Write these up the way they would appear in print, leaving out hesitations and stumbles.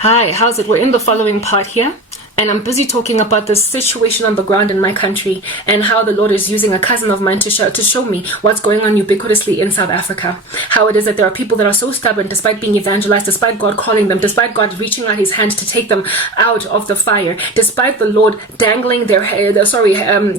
Hi, how's it? We're in the following part here, and I'm busy talking about the situation on the ground in my country and how the Lord is using a cousin of mine to show me what's going on ubiquitously in South Africa. How it is that there are people that are so stubborn despite being evangelized, despite God calling them, despite God reaching out his hand to take them out of the fire, despite the Lord dangling their head,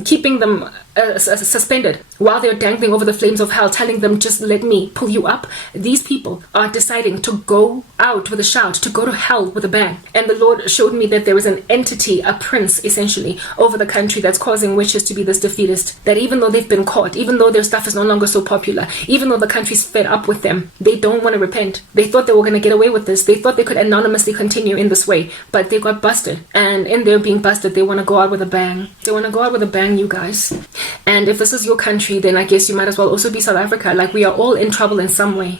keeping them suspended while they're dangling over the flames of hell, telling them, just let me pull you up. These people are deciding to go out with a shout, to go to hell with a bang. And the Lord showed me that there is an entity, a prince essentially, over the country that's causing witches to be this defeatist, that even though they've been caught, even though their stuff is no longer so popular, even though the country's fed up with them, they don't want to repent. They thought they were going to get away with this. They thought they could anonymously continue in this way, but they got busted. And in their being busted, they want to go out with a bang. They want to go out with a bang, you guys. And if this is your country, then I guess you might as well also be South Africa. Like, we are all in trouble in some way.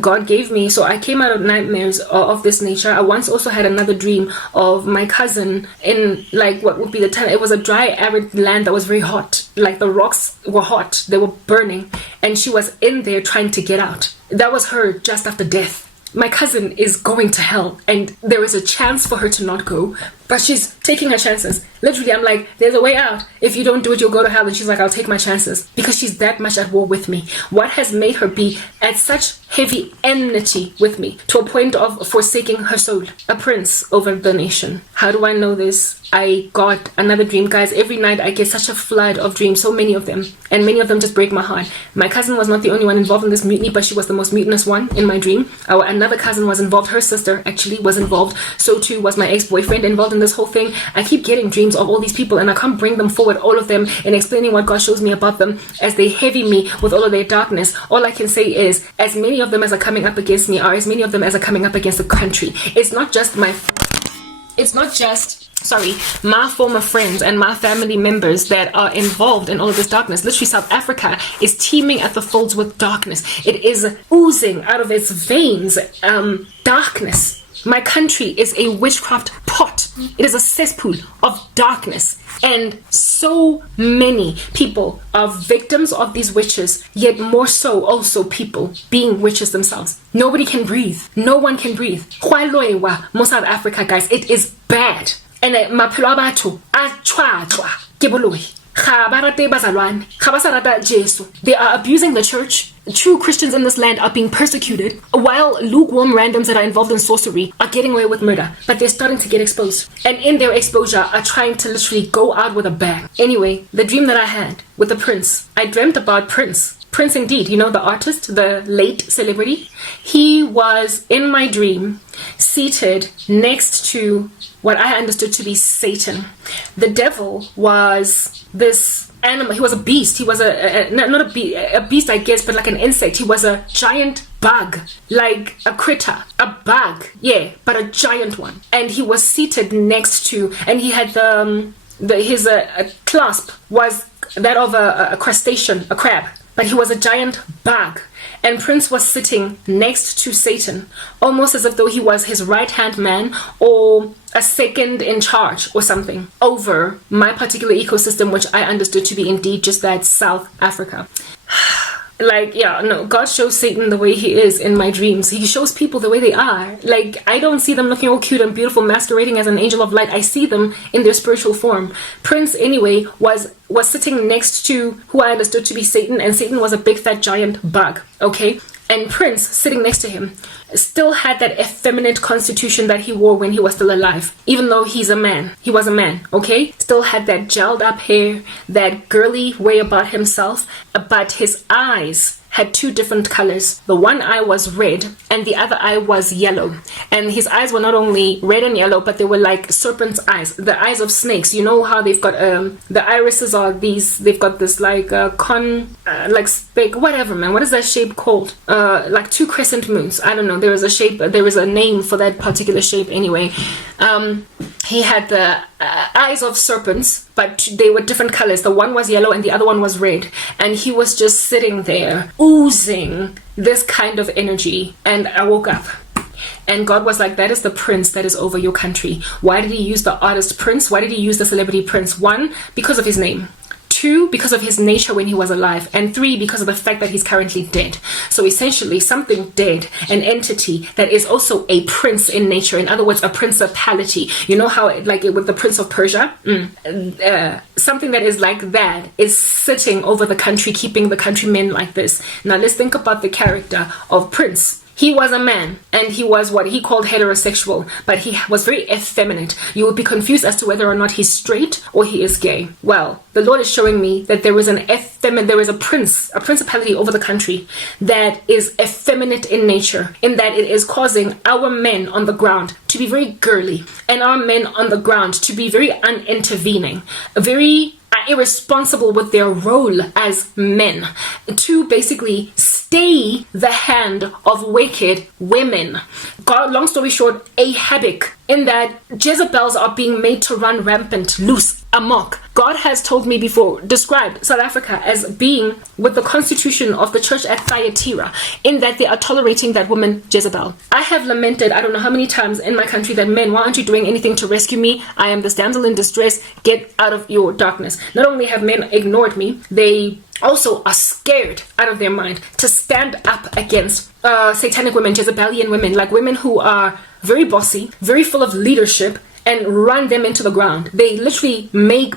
God gave me, so I came out of nightmares of this nature. I once also had another dream of my cousin in, like, what would be the time. It was a dry, arid land that was very hot. Like, the rocks were hot. They were burning. And she was in there trying to get out. That was her just after death. My cousin is going to hell, and there is a chance for her to not go, but she's taking her chances. Literally, I'm like, there's a way out. If you don't do it, you'll go to hell. And she's like, I'll take my chances, because she's that much at war with me. What has made her be at such heavy enmity with me to a point of forsaking her soul? A prince over the nation. How do I know this? I got another dream, guys. Every night I get such a flood of dreams, so many of them, and many of them just break my heart. My cousin was not the only one involved in this mutiny, but she was the most mutinous one in my dream. Another cousin was involved. Her sister actually was involved. So too was my ex-boyfriend involved in this whole thing. I keep getting dreams of all these people, and I can't bring them forward, all of them, in explaining what God shows me about them as they heavy me with all of their darkness. All I can say is, as many of them as are coming up against me are as many of them as are coming up against the country. It's not just my former friends and my family members that are involved in all of this darkness. Literally, South Africa is teeming at the folds with darkness. It is oozing out of its veins darkness. My country is a witchcraft pot. It is a cesspool of darkness. And so many people are victims of these witches, yet more so also people being witches themselves. Nobody can breathe. No one can breathe. Mo South Africa, guys, it is bad. And maphelo a batho a tshwa ke boloi. They are abusing the church. True Christians in this land are being persecuted, while lukewarm randoms that are involved in sorcery are getting away with murder, but they're starting to get exposed, and in their exposure are trying to literally go out with a bang. Anyway, the dream that I had with the prince, I dreamt about Prince indeed, you know, the artist, the late celebrity. He was in my dream seated next to what I understood to be Satan. The devil was this animal. He was a beast. He was a beast, I guess, but like an insect. He was a giant bug, like a critter, a bug, yeah, but a giant one. And he was seated next to, and he had his clasp was that of a crustacean, a crab, but he was a giant bug. And Prince was sitting next to Satan, almost as if though he was his right-hand man or a second in charge or something over my particular ecosystem, which I understood to be indeed just that, South Africa. Like, yeah, no, God shows Satan the way he is in my dreams. He shows people the way they are. Like, I don't see them looking all cute and beautiful, masquerading as an angel of light. I see them in their spiritual form. Prince, anyway, was sitting next to who I understood to be Satan, and Satan was a big fat giant bug, okay? And Prince, sitting next to him, still had that effeminate constitution that he wore when he was still alive. Even though he's a man. He was a man, okay? Still had that gelled up hair, that girly way about himself. But his eyes had two different colors. The one eye was red and the other eye was yellow. And his eyes were not only red and yellow, but they were like serpent's eyes, the eyes of snakes. You know how they've got the irises are these, they've got this like like spike, whatever, man. What is that shape called? Like two crescent moons. I don't know. There is a shape, there is a name for that particular shape anyway. He had the eyes of serpents, but they were different colors. The one was yellow and the other one was red. And he was just sitting there, oozing this kind of energy. And I woke up. And God was like, that is the prince that is over your country. Why did he use the artist Prince? Why did he use the celebrity Prince? One, because of his name. 2, because of his nature when he was alive, and 3, because of the fact that he's currently dead. So essentially, something dead, an entity that is also a prince in nature, in other words, a principality. You know how, like with the Prince of Persia? Something that is like that is sitting over the country, keeping the countrymen like this. Now let's think about the character of Prince. He was a man, and he was what he called heterosexual, but he was very effeminate. You would be confused as to whether or not he's straight or he is gay. Well, the Lord is showing me that there is a principality over the country that is effeminate in nature, in that it is causing our men on the ground to be very girly, and our men on the ground to be very unintervening, very irresponsible with their role as men, to basically stay the hand of wicked women. Long story short, Ahabic, in that Jezebels are being made to run rampant, loose, amok. God has told me before, described South Africa as being with the constitution of the church at Thyatira, in that they are tolerating that woman Jezebel. I have lamented, I don't know how many times in my country, that men, why aren't you doing anything to rescue me? I am this damsel in distress. Get out of your darkness. Not only have men ignored me, they also are scared out of their mind to stand up against satanic women, Jezebelian women, like women who are very bossy, very full of leadership, and run them into the ground. They literally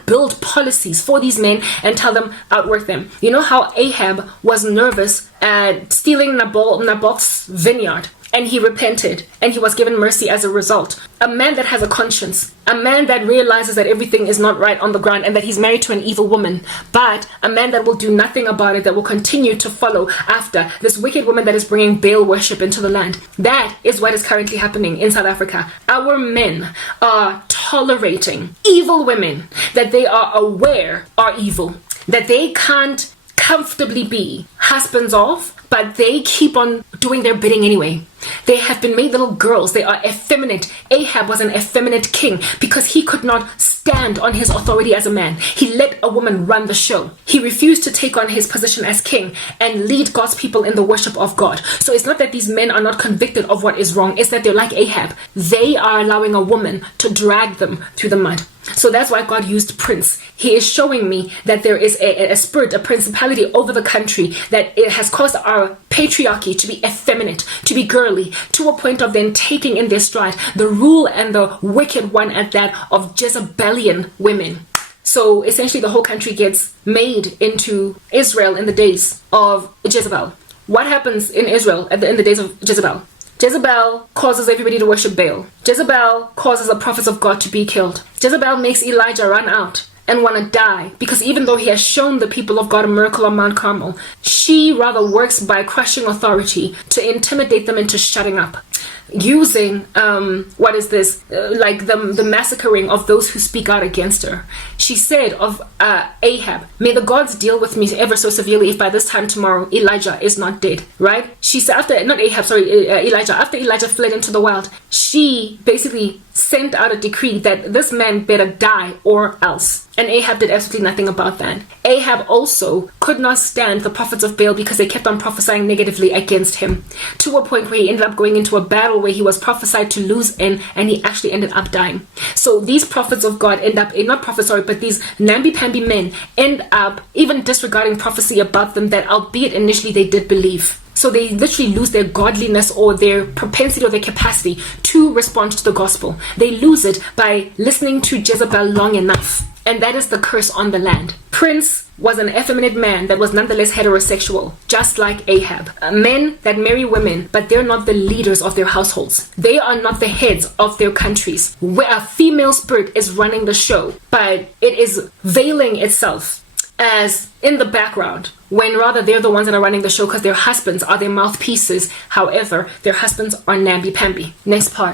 build policies for these men and tell them, outwork them. You know how Ahab was nervous at stealing Naboth's vineyard, and he repented, and he was given mercy as a result. A man that has a conscience, a man that realizes that everything is not right on the ground and that he's married to an evil woman, but a man that will do nothing about it, that will continue to follow after this wicked woman that is bringing Baal worship into the land. That is what is currently happening in South Africa. Our men are tolerating evil women that they are aware are evil, that they can't comfortably be husbands of, but they keep on doing their bidding anyway. They have been made little girls. They are effeminate. Ahab was an effeminate king because he could not stand on his authority as a man. He let a woman run the show. He refused to take on his position as king and lead God's people in the worship of God. So it's not that these men are not convicted of what is wrong. It's that they're like Ahab. They are allowing a woman to drag them through the mud. So that's why God used Prince. He is showing me that there is a spirit, a principality over the country, that it has caused our patriarchy to be effeminate, to be girly, to a point of then taking in their stride the rule and the wicked one at that of Jezebelian women. So essentially the whole country gets made into Israel in the days of Jezebel. What happens in Israel in the days of Jezebel? Jezebel causes everybody to worship Baal. Jezebel causes the prophets of God to be killed. Jezebel makes Elijah run out and want to die, because even though he has shown the people of God a miracle on Mount Carmel, she rather works by crushing authority to intimidate them into shutting up, using like the massacring of those who speak out against her. She said of Ahab, may the gods deal with me ever so severely if by this time tomorrow Elijah is not dead. Right? She said Elijah, after Elijah fled into the wild, she basically sent out a decree that this man better die or else. And Ahab did absolutely nothing about that. Ahab also could not stand the prophets of Baal because they kept on prophesying negatively against him, to a point where he ended up going into a battle where he was prophesied to lose in, and he actually ended up dying. So these prophets of God but these namby-pamby men end up even disregarding prophecy about them that, albeit initially they did believe. So they literally lose their godliness or their propensity or their capacity to respond to the gospel. They lose it by listening to Jezebel long enough. And that is the curse on the land. Prince was an effeminate man that was nonetheless heterosexual, just like Ahab. Men that marry women, but they're not the leaders of their households. They are not the heads of their countries. Where a female spirit is running the show, but it is veiling itself as in the background, when rather they're the ones that are running the show because their husbands are their mouthpieces. However, their husbands are namby-pamby. Next part.